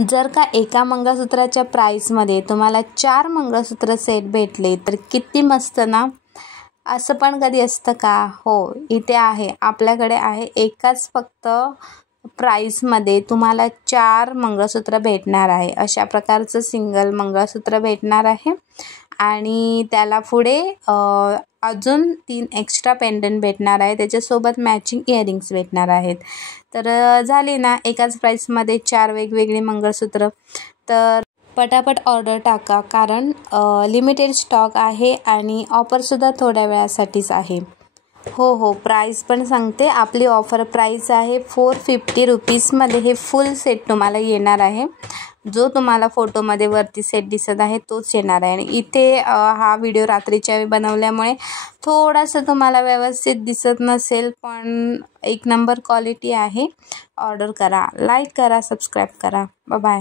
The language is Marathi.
जर का एका मंगळसूत्राच्या प्राईसमध्ये तुम्हाला 4 मंगळसूत्र सेट भेटले तर किती मस्त ना. असं पण कधी असतं का? हो, इथे आहे, आपल्याकडे आहे. एकाच फक्त प्राईसमध्ये तुम्हाला 4 मंगळसूत्र भेटणार आहे. अशा प्रकारचं सिंगल मंगळसूत्र भेटणार आहे आणि त्याला पुढे अजून 3 एक्स्ट्रा पेंडंट भेटणार आहे. त्याच्यासोबत मॅचिंग इयरिंग्स भेटणार आहेत. तर झाली ना एकाच प्राईसमध्ये 4 वेगवेगळी मंगळसूत्र. तर पटापट ऑर्डर टाका, कारण लिमिटेड स्टॉक आहे आणि ऑफरसुद्धा थोड्या वेळासाठीच आहे. हो, प्राईस पण सांगते. आपली ऑफर प्राईस आहे 450 रुपीजमध्ये हे फुल सेट तुम्हाला येणार आहे. जो तुम्हाला फोटोमध्ये वरती सेट दिसत आहे तोच येणार आहे. आणि इथे हा व्हिडिओ रात्रीच्या वेळी बनवल्यामुळे थोडासा तुम्हाला व्यवस्थित दिसत नसेल, पण एक नंबर क्वालिटी आहे. ऑर्डर करा, लाईक करा, सबस्क्राईब करा. बाय.